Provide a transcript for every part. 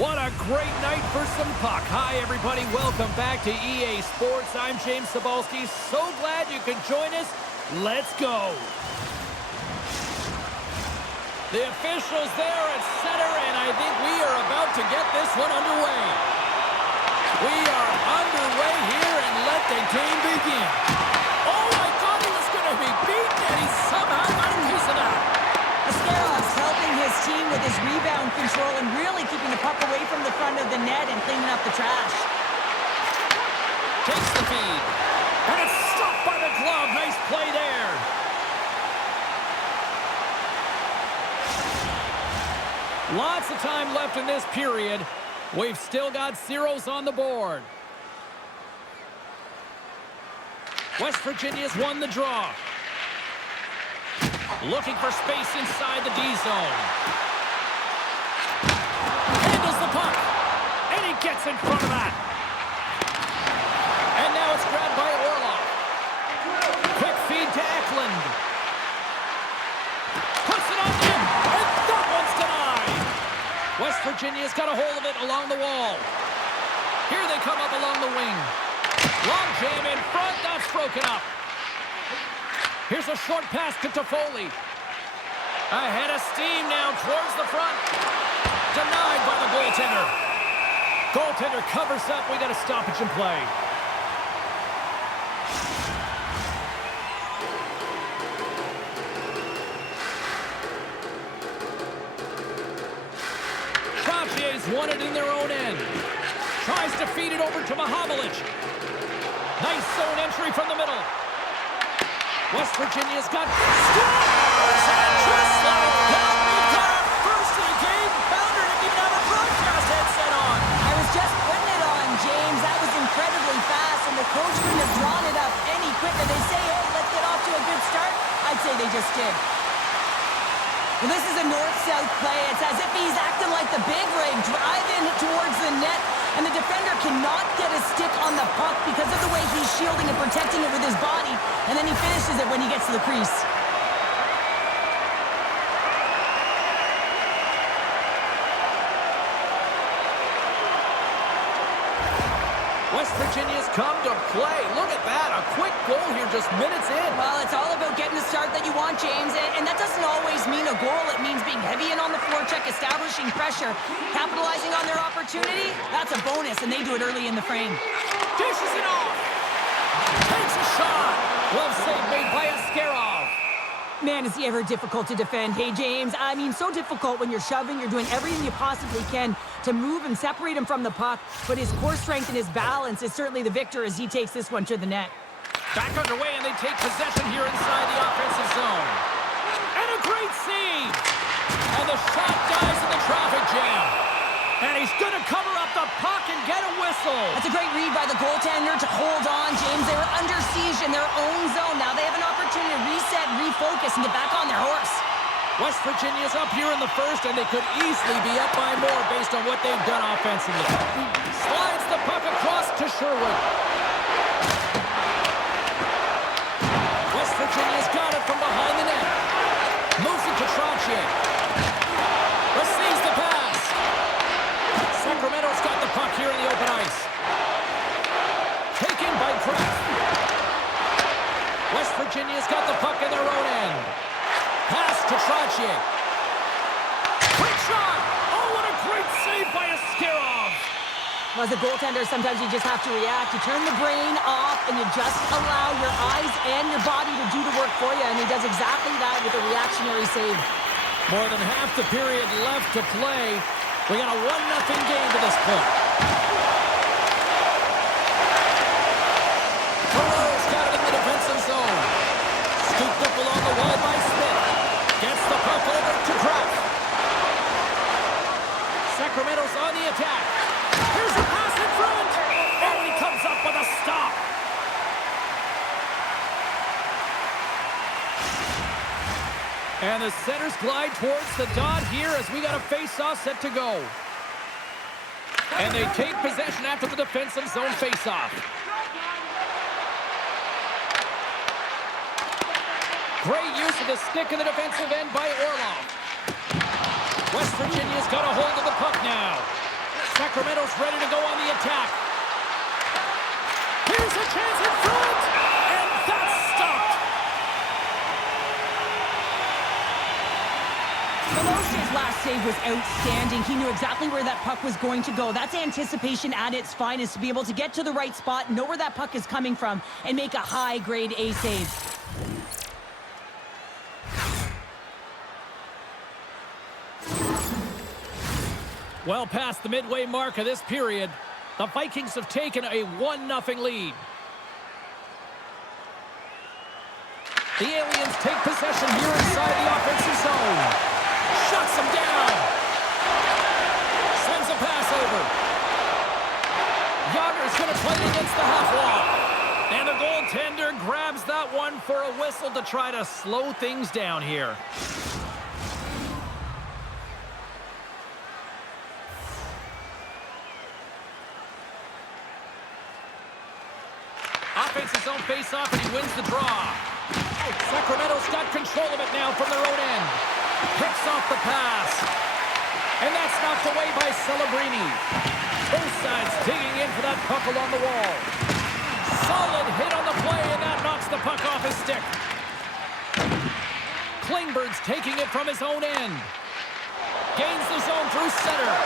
What a great night for some puck. Hi, everybody. Welcome back to EA Sports. I'm James Cebulski. So glad you could join us. Let's go. The officials there at center, and I think we are about to get this one underway. We are underway here, and let the game begin. Oh, I thought he was going to be beaten, and he somehow got a piece of that. Asterov's helping his team with his rebound control and really keeping the puck away from the front of the net and cleaning up the trash. Takes the feed. And it's stopped by the glove. Nice play there. Lots of time left in this period. We've still got zeros on the board. West Virginia's won the draw. Looking for space inside the D zone. Handles the puck. And he gets in front of that. And now it's grabbed by Orlov. Quick feed to Eklund. Puts it on in. And that one's denied. West Virginia's got a hold of it along the wall. Here they come up along the wing. Long jam in front. That's broken up. Here's a short pass to Toffoli. Ahead of steam now towards the front. Denied by the goaltender. Goaltender covers up. We got a stoppage in play. Trotier's won it in their own end. Tries to feed it over to Mahovlich. Nice zone entry from the middle. West Virginia's got scores, and just like that, we've got our first of the game. Bounder didn't even have a broadcast headset on. I was just putting it on, James. That was incredibly fast, and the coach couldn't have drawn it up any quicker. They say, hey, let's get off to a good start. I'd say they just did. Well, this is a north-south play. It's as if he's acting like the big rig, driving towards the net, and the defender cannot get his stick on the puck because of the way he's shielding and protecting it with his body, and then he finishes it when he gets to the crease. West Virginia's come to play. Look at that. A quick goal here just minutes in. Well, it's all about getting the start that you want, James. And that doesn't always mean a goal. It means being heavy in on the forecheck, establishing pressure, capitalizing on their opportunity. That's a bonus, and they do it early in the frame. Dishes it off. Takes a shot. Glove save made by Askarov. Man, is he ever difficult to defend. Hey, James, I mean, so difficult when you're shoving. You're doing everything you possibly can to move and separate him from the puck. But his core strength and his balance is certainly the victor as he takes this one to the net. Back underway, and they take possession here inside the offensive zone. And a great save. And the shot dies in the traffic jam. And he's going to cover up the puck and get a whistle. That's a great read by the goaltender to hold on, James. They were under siege in their own zone. Now they have an opportunity to reset, refocus, and get back on their horse. West Virginia's up here in the first, and they could easily be up by more based on what they've done offensively. Slides the puck across to Sherwood. West Virginia's got it from behind the net. Moves it to Troutier. Receives the pass. Sacramento's got the puck here in the open ice. Taken by Kraft. West Virginia's got the puck in their own end. Pass to Troutier. Quick shot! Oh, what a great save by Askarov! Well, as a goaltender, sometimes you just have to react. You turn the brain off, and you just allow your eyes and your body to do the work for you, and he does exactly that with a reactionary save. More than half the period left to play. We got a 1-0 game to this point. Thoreau's got it in the defensive zone. Scooped up along the wall by Smith. Gets the puck over to Kraft. Sacramento's on the attack. Here's a pass in front. And he comes up with a stop. And the centers glide towards the dot here as we got a face-off set to go. And they take possession after the defensive zone face-off. Great use of the stick in the defensive end by Orlov. West Virginia's got a hold of the puck now. Sacramento's ready to go on the attack. Here's a chance in front, and that's stopped. Milosevic's last save was outstanding. He knew exactly where that puck was going to go. That's anticipation at its finest, to be able to get to the right spot, know where that puck is coming from, and make a high-grade A save. Well past the midway mark of this period, the Vikings have taken a 1-0 lead. The Aliens take possession here inside the offensive zone. Shuts them down. Sends a pass over. Yager's going to play it against the half wall. And the goaltender grabs that one for a whistle to try to slow things down here. Offensive zone face-off, and he wins the draw. Sacramento's got control of it now from their own end. Picks off the pass. And that's knocked away by Celebrini. Both sides digging in for that puck along the wall. Solid hit on the play, and that knocks the puck off his stick. Klingberg's taking it from his own end. Gains the zone through center.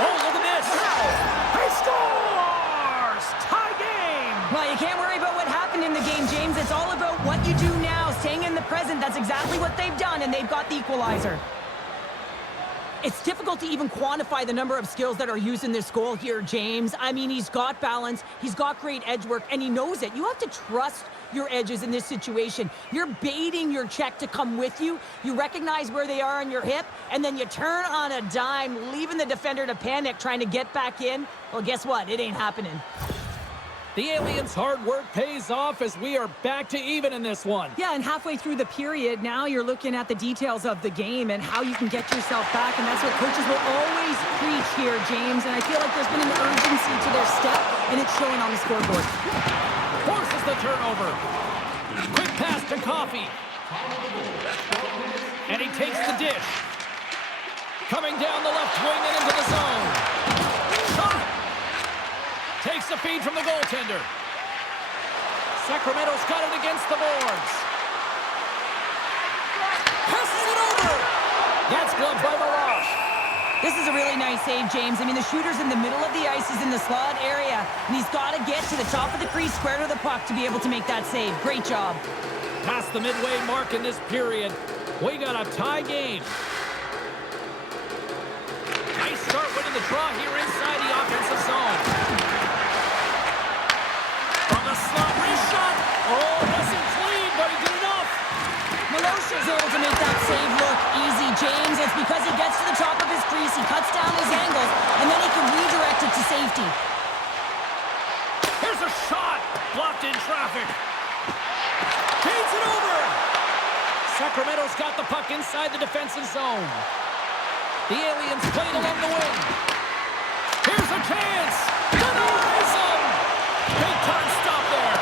Oh, look at this. He scores! Tie game! Well, you can't worry about what happened in the game, James. It's all about what you do now, staying in the present. That's exactly what they've done, and they've got the equalizer. It's difficult to even quantify the number of skills that are used in this goal here, James. I mean, he's got balance, he's got great edge work, and he knows it. You have to trust your edges in this situation. You're baiting your check to come with you. You recognize where they are on your hip, and then you turn on a dime, leaving the defender to panic, trying to get back in. Well, guess what? It ain't happening. The Aliens' hard work pays off as we are back to even in this one. Yeah, and halfway through the period, now you're looking at the details of the game and how you can get yourself back, and that's what coaches will always preach here, James, and I feel like there's been an urgency to their step, and it's showing on the scoreboard. Forces the turnover. Quick pass to Coffey. And he takes the dish. Coming down the left wing and into the zone. Shot! Takes the feed from the goaltender. Sacramento's got it against the boards. Passes it over. That's gloved by Mirage. This is a really nice save, James. I mean, the shooter's in the middle of the ice. He's in the slot area, and he's got to get to the top of the crease, square to the puck, to be able to make that save. Great job. Past the midway mark in this period, we got a tie game. Nice start winning the draw here inside the offensive zone. From the slot, wrist shot. Oh, wasn't clean, but he did enough. Milosevic's able to make that save look easy, James. It's because he gets to the top of his crease, he cuts down his angles, and then he can redirect it to safety. Here's a shot. Blocked in traffic. Feeds it over. Sacramento's got the puck inside the defensive zone. The Aliens played along the wing. Here's a chance. Denies him. Big time stop there.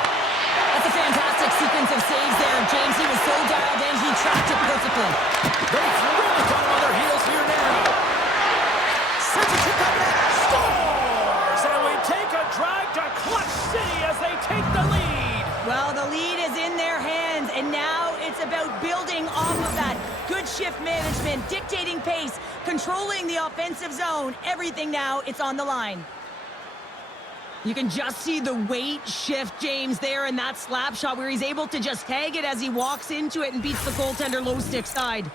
That's a fantastic sequence of saves there, James. He was so dialed in, he tracked it perfectly. They've really got him on their heels here now. Sends it to Quebec. Scores! And we take a drive to Clutch City as they take the lead. Well, the lead is in their hands, and now it's about building off of that. Good shift management, dictating pace, controlling the offensive zone. Everything now, it's on the line. You can just see the weight shift, James, there in that slap shot where he's able to just tag it as he walks into it and beats the goaltender low stick side.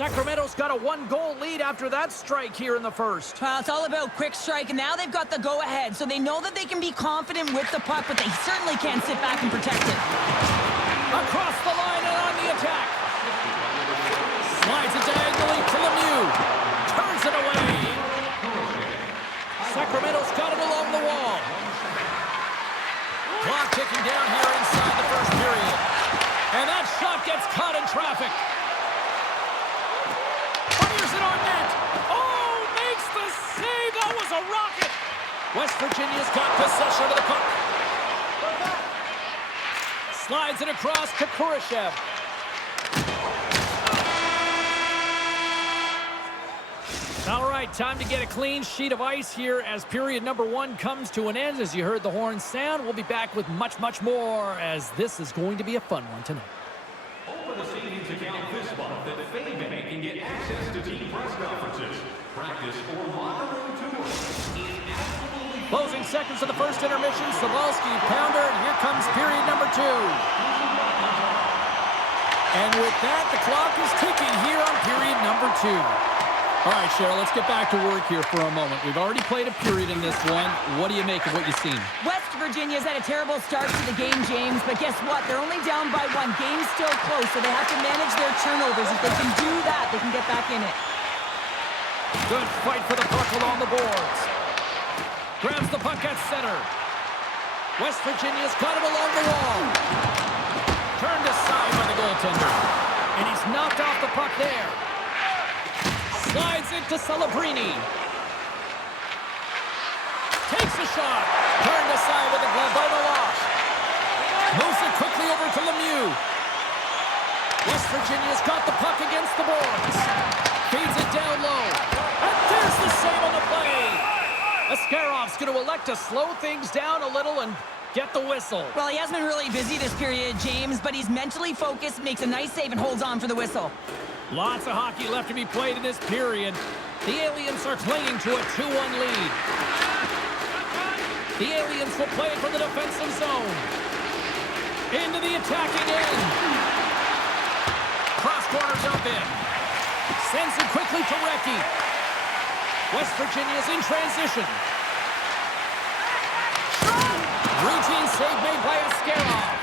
Sacramento's got a 1-goal lead after that strike here in the first. Well, it's all about quick strike, and now they've got the go-ahead, so they know that they can be confident with the puck, but they certainly can't sit back and protect it. Across the line and on the attack. Slides it diagonally to Lemieux. Turns it away. Sacramento's got it along the wall. Clock ticking down here inside the first period. And that shot gets caught in traffic. Fires it on net. Oh, makes the save. That was a rocket. West Virginia's got possession of the puck. Slides it across to Kurashev. All right, time to get a clean sheet of ice here as period number 1 comes to an end. As you heard the horn sound, we'll be back with much, much more as this is going to be a fun one tonight. Open the savings account this month that Fame Bank can get access to team press conferences, practice, or locker room tours. Closing seconds of the first intermission, Savalsky, pounder, and here comes period number 2. And with that, the clock is ticking here on period number 2. All right, Cheryl, let's get back to work here for a moment. We've already played a period in this one. What do you make of what you've seen? West Virginia's had a terrible start to the game, James, but guess what? They're only down by 1. Game's still close, so they have to manage their turnovers. If they can do that, they can get back in it. Good fight for the puck along the boards. Grabs the puck at center. West Virginia's got it along the wall. Turned aside by the goaltender. And he's knocked off the puck there. Slides it to Celebrini. Takes a shot. Turned aside with a glove by Milosh. Moves it quickly over to Lemieux. West Virginia's got the puck against the boards. Feeds it down low. And there's the save on the play. Askarov's going to elect to slow things down a little and get the whistle. Well, he has been really busy this period, James, but he's mentally focused, makes a nice save, and holds on for the whistle. Lots of hockey left to be played in this period. The Aliens are clinging to a 2-1 lead. The Aliens will play it from the defensive zone. Into the attacking end. Cross corner dump in. Sends it quickly to Wacky. West Virginia's in transition. Routine save made by Askarov.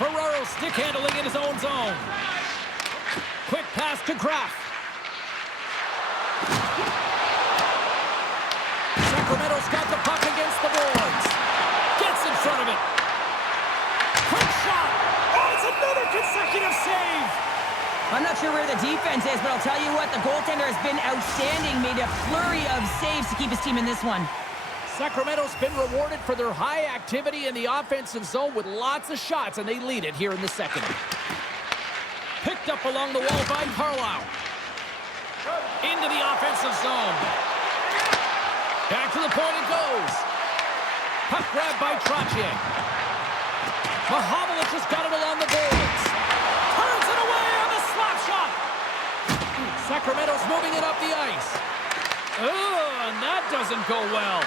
Ferraro stick handling in his own zone. Quick pass to Graf. Sacramento's got the puck against the boards. Gets in front of it. Quick shot. Oh, it's another consecutive save. I'm not sure where the defense is, but I'll tell you what, the goaltender has been outstanding, made a flurry of saves to keep his team in this one. Sacramento's been rewarded for their high activity in the offensive zone with lots of shots, and they lead it here in the second. Picked up along the wall by Carlisle. Into the offensive zone. Back to the point it goes. Puck grab by Trottier. Mahovlich has got it along the boards. Turns it away on the slap shot. Sacramento's moving it up the ice. Oh, and that doesn't go well.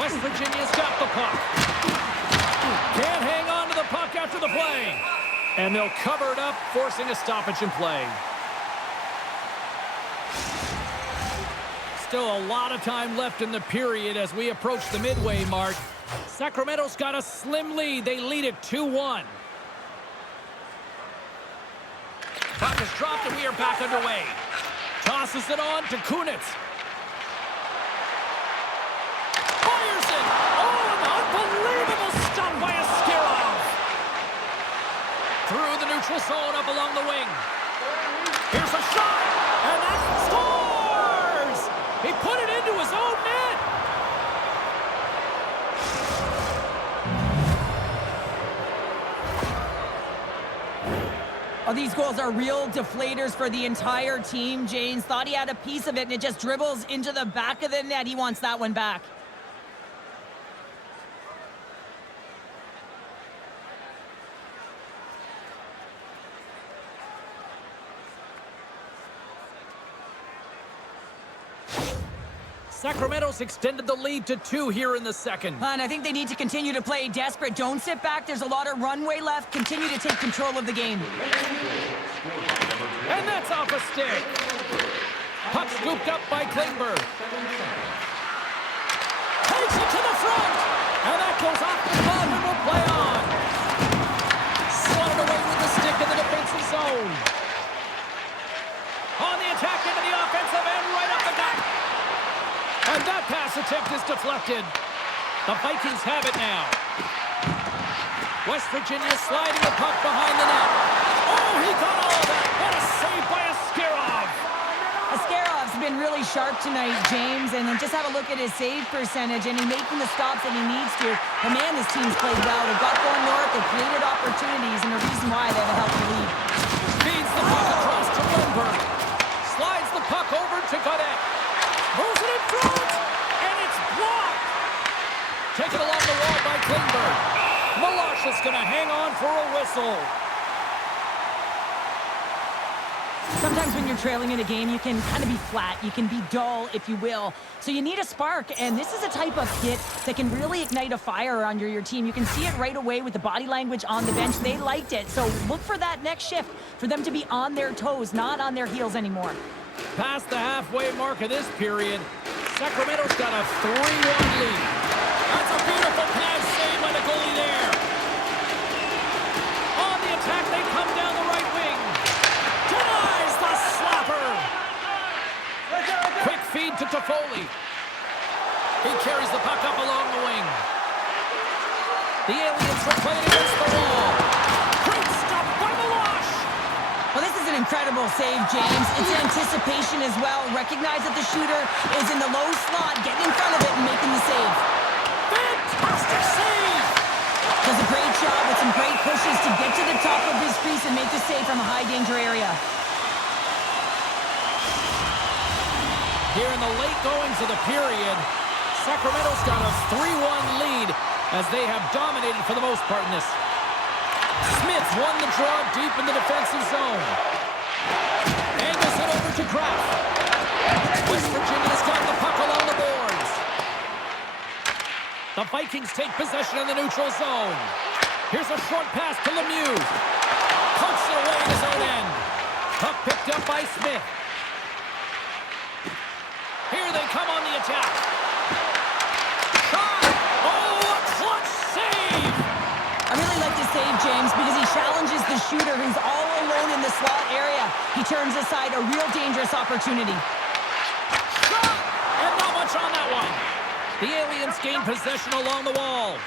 West Virginia's got the puck. Can't hang on to the puck after the play. And they'll cover it up, forcing a stoppage in play. Still a lot of time left in the period as we approach the midway mark. Sacramento's got a slim lead. They lead it 2-1. Puck is dropped and we are back underway. Tosses it on to Kunitz. Fires it! Oh, an unbelievable stop by Askarov! Through the neutral zone, up along the wing. Here's a shot, and that scores! He put it into his own net! Oh, these goals are real deflators for the entire team. James thought he had a piece of it, and it just dribbles into the back of the net. He wants that one back. Sacramento's extended the lead to 2 here in the second. And I think they need to continue to play desperate. Don't sit back. There's a lot of runway left. Continue to take control of the game. And that's off a stick. Puck scooped up by Klingberg. Takes it to the front. And that goes off the glove and will play on. Slotted away with the stick in the defensive zone. On the attack into the offensive end, right up the gut. And that pass attempt is deflected. The Vikings have it now. West Virginia sliding the puck behind the net. Oh, he got all of that. What a save by Askarov. Askarov's been been really sharp tonight, James, and then just have a look at his save percentage, and he's making the stops that he needs to. But man, this team's played well. They've got going north, they've created opportunities, and the reason why they have a healthy lead. Feeds the puck across to Lindbergh. Slides the puck over to Godet. Moves it in front, and it's blocked. Taken along the wall by Klingberg. Milosh is going to hang on for a whistle. Sometimes when you're trailing in a game, you can kind of be flat. You can be dull, if you will. So you need a spark, and this is a type of hit that can really ignite a fire under your team. You can see it right away with the body language on the bench. They liked it. So look for that next shift, for them to be on their toes, not on their heels anymore. Past the halfway mark of this period, Sacramento's got a 3-1 lead. That's a beautiful pass save by the goalie there. On the attack, they come down the right wing. Denies the slapper. Quick feed to Toffoli. He carries the puck up along the wing. The Aliens are playing against the wall. Great stop by Milosh. Well, this is an incredible save, James. It's anticipation as well. Recognize that the shooter is in the low slot, getting in front of it and making the save. Fantastic save. Does a great job with some great pushes to get to the top of his crease and make the save from a high-danger area. Here in the late goings of the period, Sacramento's got a 3-1 lead as they have dominated for the most part in this. Smith won the draw deep in the defensive zone. Angles it over to Kraft. West Virginia's got the puck along the boards. The Vikings take possession in the neutral zone. Here's a short pass to Lemieux. Pokes it away at his own end. Puck picked up by Smith. Here they come on the attack. Shot! Oh, a clutch save! I really like this save, James, because he challenges the shooter who's all alone in the slot area. He turns aside a real dangerous opportunity. Shot! And not much on that one. The Aliens gain possession along the wall.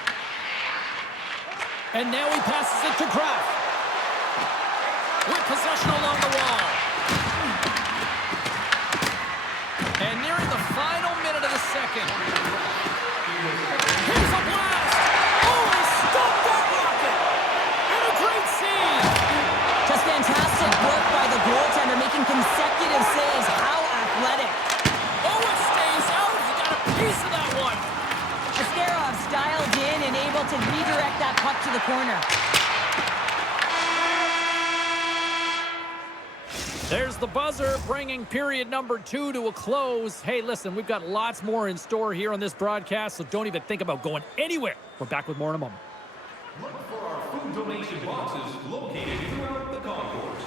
And now he passes it to Kraft. With possession along the wall. And nearing the final minute of the second. Here's a blast! Oh, he stopped that rocket! And a great save! Just fantastic work by the goaltender, making consecutive saves. How athletic. Oh, it stays out! He got a piece of that one! Askarov dialed in and able to redirect that puck to the corner. There's the buzzer, bringing period number 2 to a close. Hey, listen, we've got lots more in store here on this broadcast, so don't even think about going anywhere. We're back with more in a moment. Look for our food donation boxes located throughout the concourse.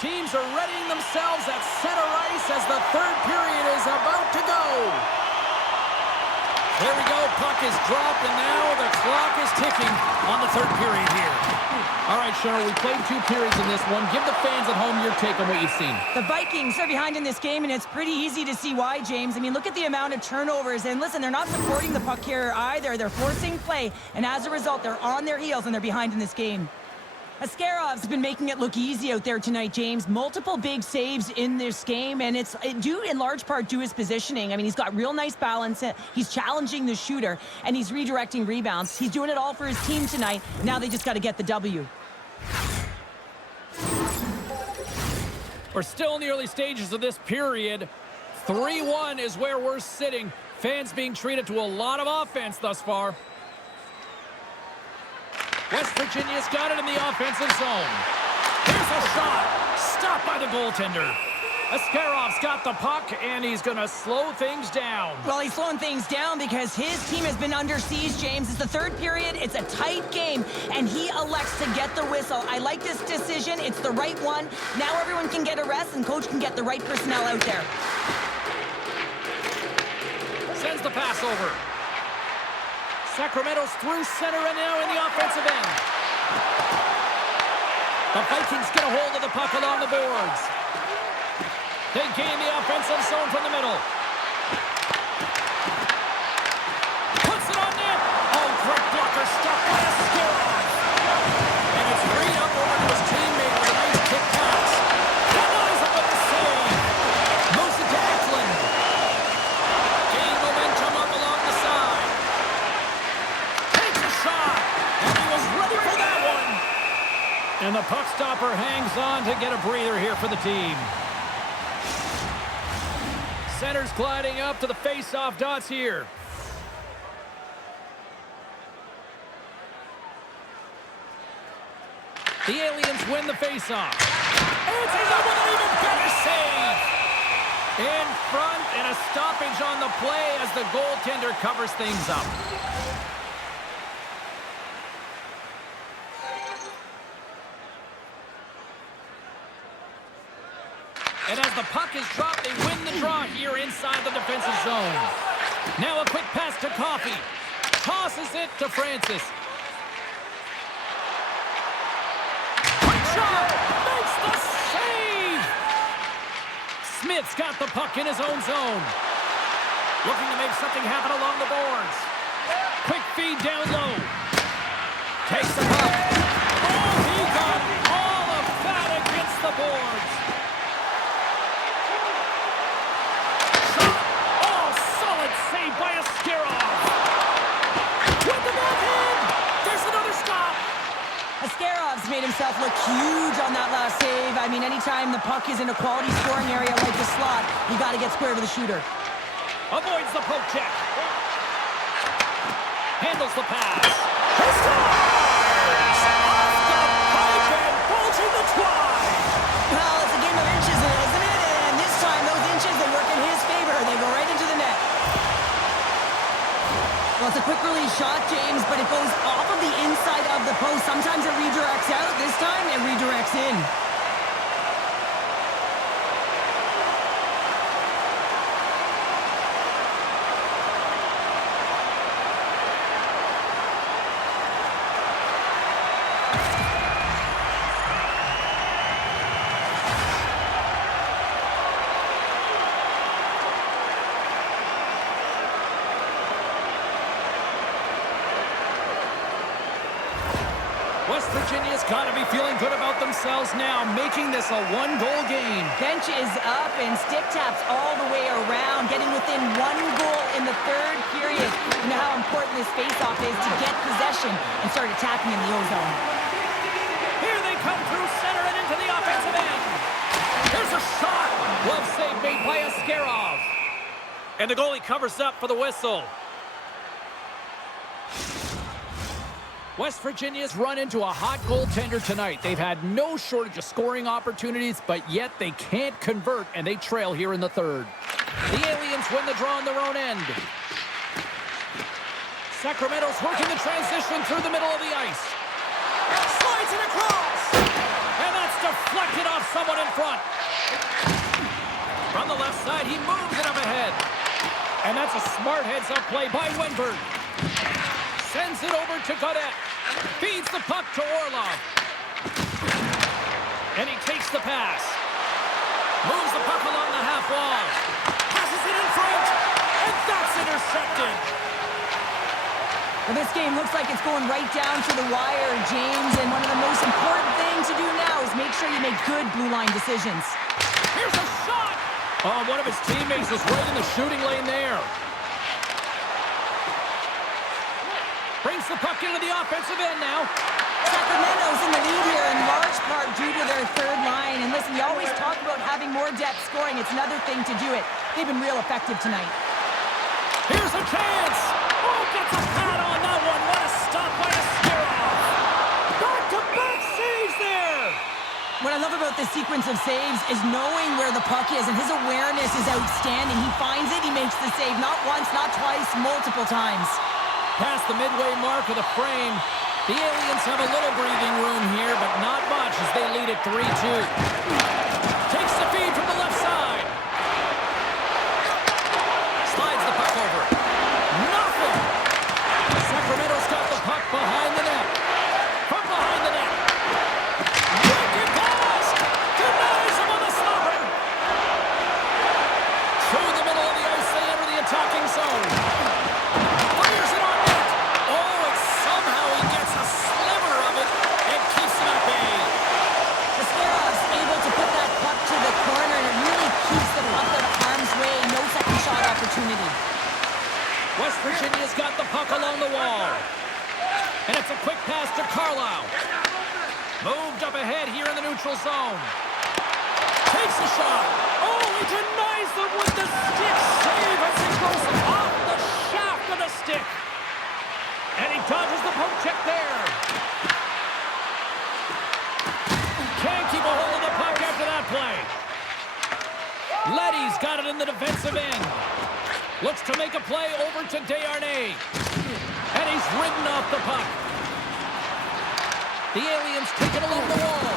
Teams are readying themselves at center ice as the third period is about to go. There we go, puck is dropped, and now the clock is ticking on the third period here. All right, Cheryl, we played 2 periods in this one. Give the fans at home your take on what you've seen. The Vikings are behind in this game, and it's pretty easy to see why, James. I mean, look at the amount of turnovers, and listen, they're not supporting the puck here either. They're forcing play, and as a result, they're on their heels, and they're behind in this game. Askarov's been making it look easy out there tonight, James. Multiple big saves in this game, and it's due in large part to his positioning. I mean, he's got real nice balance. He's challenging the shooter, and he's redirecting rebounds. He's doing it all for his team tonight. Now they just got to get the W. We're still in the early stages of this period. 3-1 is where we're sitting. Fans being treated to a lot of offense thus far. West Virginia's got it in the offensive zone. Here's a shot. Stopped by the goaltender. Askarov's got the puck, and he's going to slow things down. Well, he's slowing things down because his team has been under siege, James. It's the third period. It's a tight game, and he elects to get the whistle. I like this decision. It's the right one. Now everyone can get a rest, and coach can get the right personnel out there. Sends the pass over. Sacramento's through center and now in the offensive end. The Vikings get a hold of the puck along the boards. They gain the offensive zone from the middle. Puts it on net. Oh, great blocker stop by Askarov. And it's freed up over to his teammate with a nice kick pass. the puck stopper hangs on to get a breather here for the team. Center's gliding up to the face-off dots here. The Aliens win the face-off. And he's up with an even better save. In front, and a stoppage on the play as the goaltender covers things up. And as the puck is dropped, they win the draw here inside the defensive zone. Now a quick pass to Coffey. Tosses it to Francis. Quick shot! Makes the save! Smith's got the puck in his own zone. Looking to make something happen along the boards. Quick feed down low. Takes the puck. Oh, he got all of that against the boards. Saved by Askarov. With the backhand. There's another stop. Askarov's made himself look huge on that last save. I mean, anytime the puck is in a quality scoring area like the slot, you got to get square to the shooter. Avoids the poke check. Handles the pass. He scores! Off the pipe and bulging the twine. Well, it's a game of inches, isn't it? And this time, those inches, they work in his favor. They go right into the net. Well, it's a quick release shot, James, but it goes off of the inside of the post. Sometimes it redirects out. This time, it redirects in. West Virginia's got to be feeling good about themselves now, making this a one-goal game. Bench is up and stick taps all the way around, getting within 1 goal in the third period. You know how important this face-off is to get possession and start attacking in the O-zone. Here they come through center and into the offensive end. Here's a shot. Glove save made by Askarov. And the goalie covers up for the whistle. West Virginia's run into a hot goaltender tonight. They've had no shortage of scoring opportunities, but yet they can't convert, and they trail here in the third. The Aliens win the draw on their own end. Sacramento's working the transition through the middle of the ice. Slides it across! And that's deflected off someone in front. From the left side, he moves it up ahead. And that's a smart heads-up play by Wenberg. Sends it over to Godet. Feeds the puck to Orlov. And he takes the pass. Moves the puck along the half wall. Passes it in front. And that's intercepted. Well, this game looks like it's going right down to the wire, James. And one of the most important things to do now is make sure you make good blue line decisions. Here's a shot. Oh, one of his teammates is right in the shooting lane there. Brings the puck into the offensive end now. Sacramento's in the lead here in large part due to their third line. And listen, you always talk about having more depth scoring. It's another thing to do it. They've been real effective tonight. Here's a chance. Oh, gets a pad on that one. What a stop by Askarov. Back-to-back saves there. What I love about this sequence of saves is knowing where the puck is, and his awareness is outstanding. He finds it, he makes the save. Not once, not twice, multiple times. Past the midway mark of the frame, the Aliens have a little breathing room here, but not much as they lead it 3-2. Takes the feed from the left side. Slides the puck over. Nothing. Sacramento's got the puck behind the net. From behind the net. Wicked pass. Denies him on the stopper. Through the middle of the ice, they enter the attacking zone. Fires it on net. Oh, and somehow he gets a sliver of it and keeps it at bay. Askarov's able to put that puck to the corner, and it really keeps the puck out of harm's way. No second shot opportunity. West Virginia's got the puck along the wall. And it's a quick pass to Carlisle. Moved up ahead here in the neutral zone. Takes a shot. Oh, he denies them with the stick save as it goes off the shaft of the stick. And he dodges the poke check there. Can't keep a hold of the puck after that play. Leddy's got it in the defensive end. Looks to make a play over to Desharnais. And he's ridden off the puck. The Aliens take it along the wall.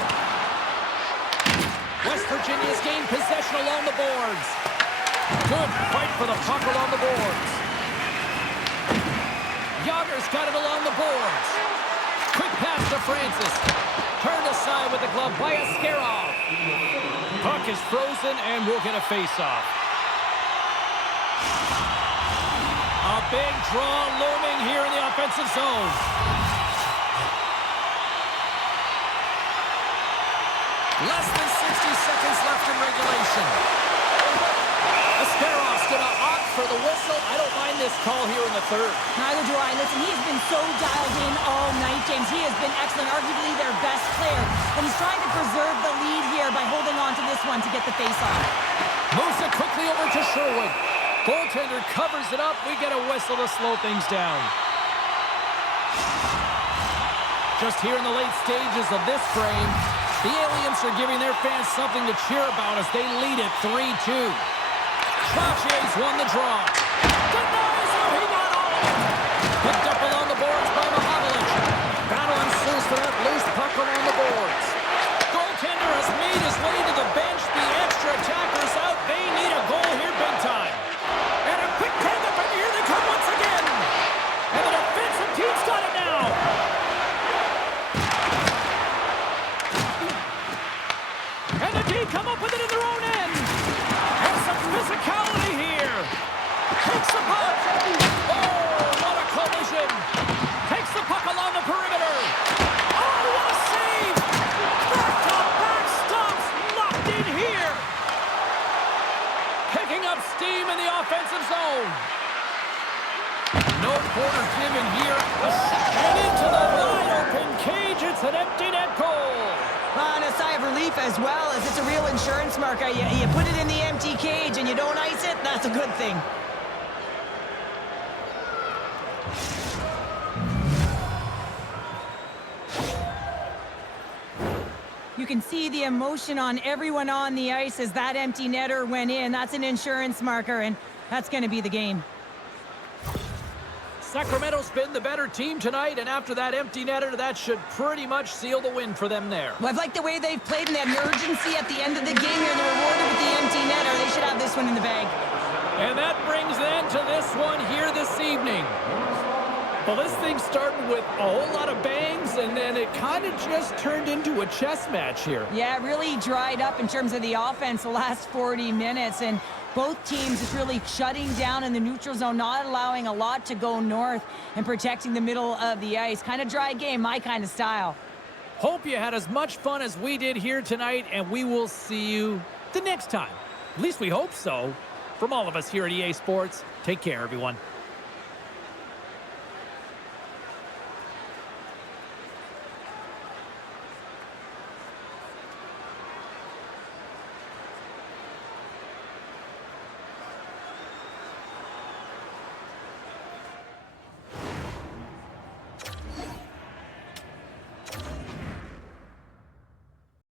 West Virginia's gained possession along the boards. Good fight for the puck along the boards. Yager's got it along the boards. Quick pass to Francis. Turned aside with the glove by Askarov. Puck is frozen and we'll get a face-off. A big draw looming here in the offensive zone. Less than 60 seconds left in regulation. Askarov's going to opt for the whistle. I don't mind this call here in the third. Neither do I. Listen, he's been so dialed in all night, James. He has been excellent, arguably their best player. And he's trying to preserve the lead here by holding on to this one to get the face-off. Moves it quickly over to Sherwood. Goaltender covers it up. We get a whistle to slow things down. Just here in the late stages of this frame, the Aliens are giving their fans something to cheer about as they lead it 3-2. Trotier's won the draw. Denies him. He got all of it. Picked up along the boards by Mahavlich. Battle ensues for that loose puck along the boards. Goaltender has made his way to the bench. The extra attackers out. They need a goal here big time. And a quick tag up, and here they come once again. And the defensive team's got it now. And the team come up with it in their own end. And some physicality here. Takes the puck. Oh, what a collision. Takes the puck along the perimeter. Oh, what a save. Back-to-back stops locked in here. Picking up steam in the offensive zone. No quarter given here. And into the wide-open cage. It's an empty net goal. And a sigh of relief as well, as it's a real insurance marker. You put it in the empty cage and you don't ice it, that's a good thing. You can see the emotion on everyone on the ice as that empty netter went in. That's an insurance marker, and that's going to be the game. Sacramento's been the better team tonight, and after that empty netter, that should pretty much seal the win for them there. Well, I've liked the way they've played and the urgency at the end of the game here. They're rewarded with the empty netter. They should have this one in the bag. And that brings then to this one here this evening. Well, this thing started with a whole lot of bangs, and then it kind of just turned into a chess match here. Yeah, it really dried up in terms of the offense the last 40 minutes, and both teams just really shutting down in the neutral zone, not allowing a lot to go north and protecting the middle of the ice. Kind of dry game, my kind of style. Hope you had as much fun as we did here tonight, and we will see you the next time. At least we hope so. From all of us here at EA Sports, take care, everyone.